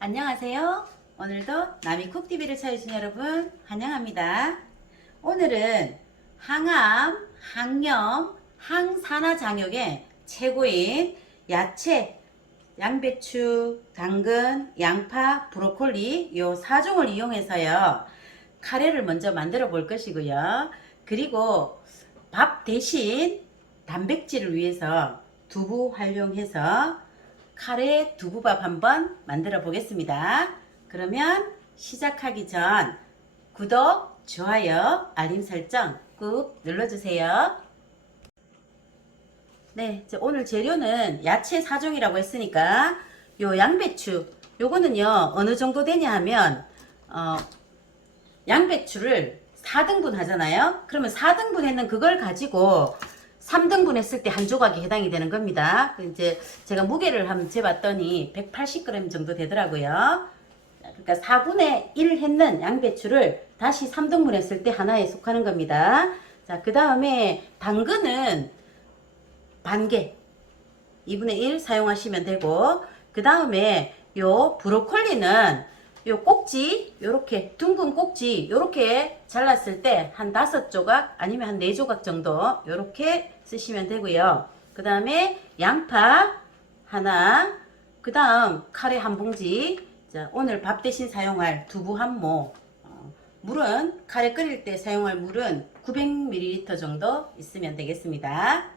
안녕하세요. 오늘도 나미쿡TV를 찾아주신 여러분 환영합니다. 오늘은 항암, 항염, 항산화장육의 최고인 야채, 양배추, 당근, 양파, 브로콜리 요 4종을 이용해서요. 카레를 먼저 만들어 볼 것이고요. 그리고 밥 대신 단백질을 위해서 두부 활용해서 카레 두부밥 한번 만들어 보겠습니다. 그러면 시작하기 전 구독, 좋아요, 알림 설정 꾹 눌러주세요. 네, 오늘 재료는 야채 4종이라고 했으니까 요 양배추 요거는요 어느 정도 되냐 하면 양배추를 4등분 하잖아요. 그러면 4등분 했는 그걸 가지고 3등분 했을 때 한 조각이 해당이 되는 겁니다. 이제 제가 무게를 한번 재봤더니 180g 정도 되더라고요. 그러니까 4분의 1 했는 양배추를 다시 3등분 했을 때 하나에 속하는 겁니다. 자, 그 다음에 당근은 반개 2분의 1 사용하시면 되고, 그 다음에 요 브로콜리는 요 꼭지 요렇게 둥근 꼭지 요렇게 잘랐을 때 한 5조각 아니면 한 4조각 정도 요렇게 쓰시면 되고요. 그 다음에 양파 하나, 그 다음 카레 한 봉지. 자, 오늘 밥 대신 사용할 두부 한 모. 물은 카레 끓일 때 사용할 물은 900ml 정도 있으면 되겠습니다.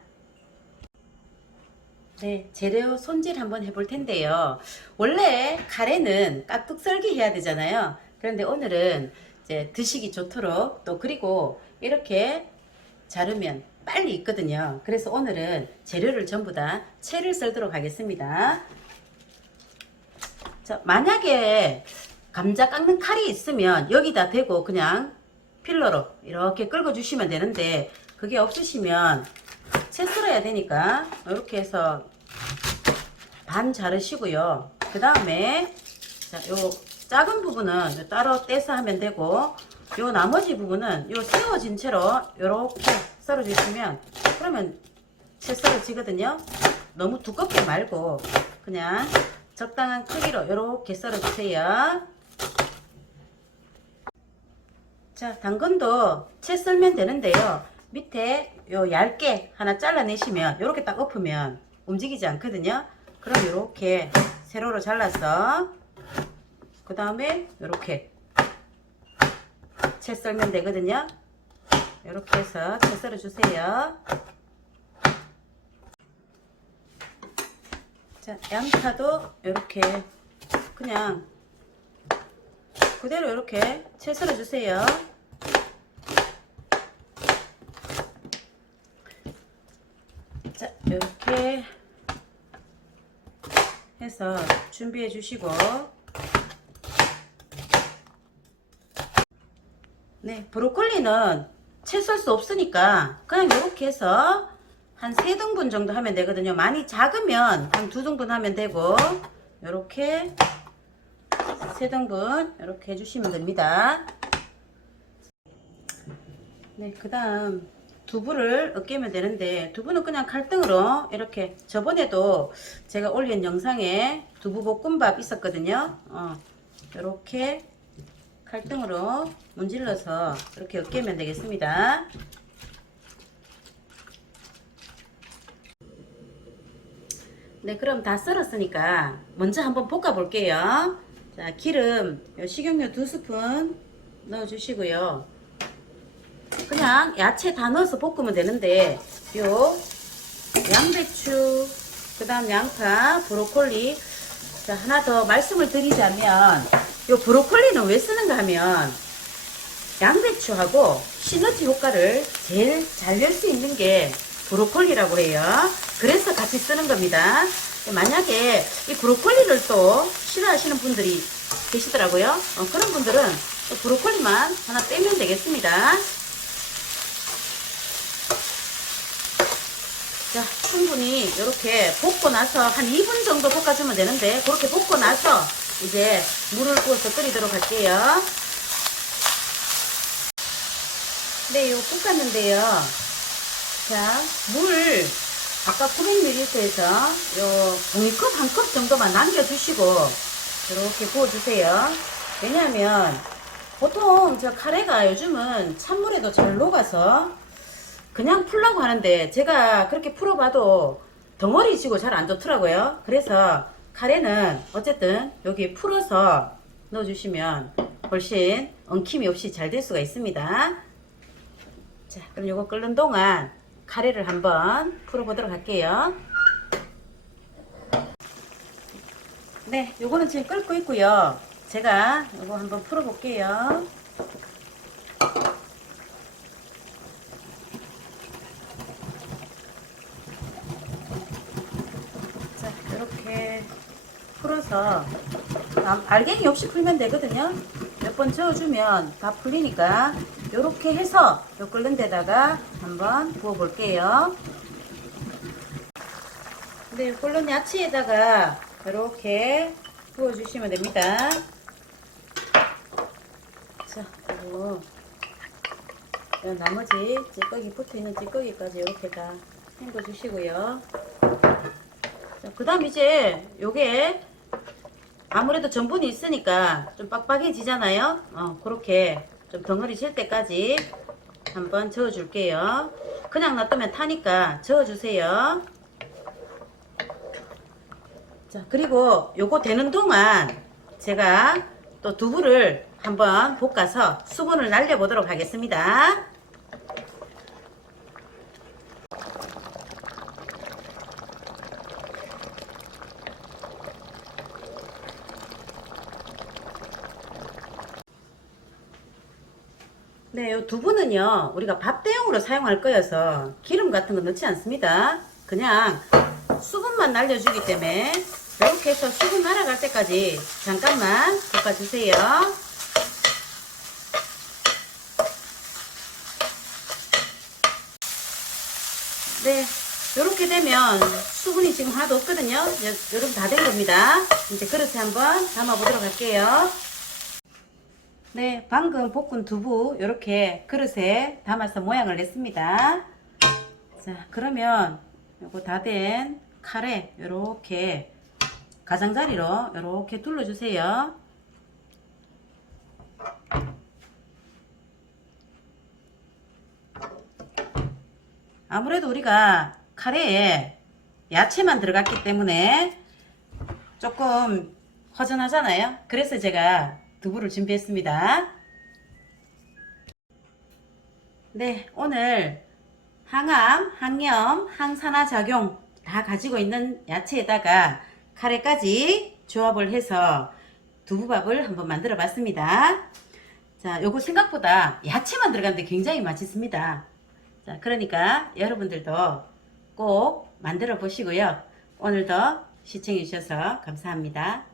네, 재료 손질 한번 해볼 텐데요. 원래 카레는 깍둑 썰기 해야 되잖아요. 그런데 오늘은 이제 드시기 좋도록 또 그리고 이렇게 자르면 빨리 익거든요. 그래서 오늘은 재료를 전부 다 채를 썰도록 하겠습니다. 자, 만약에 감자 깎는 칼이 있으면 여기다 대고 그냥 필러로 이렇게 긁어 주시면 되는데, 그게 없으시면 채 썰어야 되니까 이렇게 해서 반 자르시고요. 그 다음에 요 작은 부분은 따로 떼서 하면 되고, 요 나머지 부분은 요 세워진 채로 이렇게 썰어 주시면 그러면 채 썰어지거든요. 너무 두껍게 말고 그냥 적당한 크기로 이렇게 썰어 주세요. 자, 당근도 채 썰면 되는데요. 밑에 요 얇게 하나 잘라내시면 이렇게 딱 엎으면 움직이지 않거든요. 그럼 이렇게 세로로 잘라서 그 다음에 이렇게 채 썰면 되거든요. 이렇게 해서 채 썰어 주세요. 자, 양파도 이렇게 그냥 그대로 이렇게 채 썰어 주세요. 자, 이렇게 해서 준비해 주시고, 네, 브로콜리는 채 썰 수 없으니까 그냥 이렇게 해서 한 3등분 정도 하면 되거든요. 많이 작으면 한 2등분 하면 되고, 이렇게 3등분 이렇게 해주시면 됩니다. 네, 그 다음 두부를 으깨면 되는데, 두부는 그냥 칼등으로 이렇게, 저번에도 제가 올린 영상에 두부 볶음밥 있었거든요. 이렇게 칼등으로 문질러서 이렇게 으깨면 되겠습니다. 네, 그럼 다 썰었으니까 먼저 한번 볶아 볼게요. 자, 기름 식용유 2스푼 넣어 주시고요. 그냥 야채 다 넣어서 볶으면 되는데, 요 양배추, 그 다음 양파, 브로콜리. 자, 하나 더 말씀을 드리자면, 요 브로콜리는 왜 쓰는가 하면 양배추하고 시너지 효과를 제일 잘 낼 수 있는 게 브로콜리라고 해요. 그래서 같이 쓰는 겁니다. 만약에 이 브로콜리를 또 싫어하시는 분들이 계시더라고요. 그런 분들은 브로콜리만 하나 빼면 되겠습니다. 자, 충분히 이렇게 볶고 나서 한 2분 정도 볶아주면 되는데, 그렇게 볶고 나서 이제 물을 부어서 끓이도록 할게요. 네, 이거 볶았는데요. 자, 물 아까 900ml에서 요 종이컵 한 컵 정도만 남겨주시고, 이렇게 부어주세요. 왜냐하면 보통 저 카레가 요즘은 찬물에도 잘 녹아서 그냥 풀라고 하는데 제가 그렇게 풀어봐도 덩어리 지고 잘 안 좋더라고요. 그래서 카레는 어쨌든 여기 풀어서 넣어주시면 훨씬 엉킴이 없이 잘 될 수가 있습니다. 자, 그럼 요거 끓는 동안 카레를 한번 풀어보도록 할게요. 네, 요거는 지금 끓고 있고요. 제가 요거 한번 풀어볼게요. 자, 이렇게 풀어서 알갱이 없이 풀면 되거든요. 몇 번 저어주면 다 풀리니까 이렇게 해서 요 끓는 데다가 한번 부어 볼게요. 근데 끓는 야채에다가 이렇게 부어주시면 됩니다. 자, 그리고 나머지 찌꺼기 붙어있는 찌꺼기까지 이렇게 다 헹궈 주시고요. 그 다음 이제 요게 아무래도 전분이 있으니까 좀 빡빡해지잖아요. 그렇게 좀 덩어리 질 때까지 한번 저어 줄게요. 그냥 놔두면 타니까 저어 주세요. 자, 그리고 요거 되는 동안 제가 또 두부를 한번 볶아서 수분을 날려 보도록 하겠습니다. 네, 요 두부는요, 우리가 밥 대용으로 사용할 거여서 기름 같은 거 넣지 않습니다. 그냥 수분만 날려주기 때문에 이렇게 해서 수분 날아갈 때까지 잠깐만 볶아주세요. 네, 이렇게 되면 수분이 지금 하나도 없거든요. 여러분 다 된 겁니다. 이제 그릇에 한번 담아 보도록 할게요. 네, 방금 볶은 두부 이렇게 그릇에 담아서 모양을 냈습니다. 자, 그러면 요거 다 된 카레 이렇게 가장자리로 이렇게 둘러주세요. 아무래도 우리가 카레에 야채만 들어갔기 때문에 조금 허전하잖아요. 그래서 제가 두부를 준비했습니다. 네, 오늘 항암, 항염, 항산화 작용 다 가지고 있는 야채에다가 카레까지 조합을 해서 두부밥을 한번 만들어 봤습니다. 자, 요거 생각보다 야채만 들어갔는데 굉장히 맛있습니다. 자, 그러니까 여러분들도 꼭 만들어 보시고요. 오늘도 시청해 주셔서 감사합니다.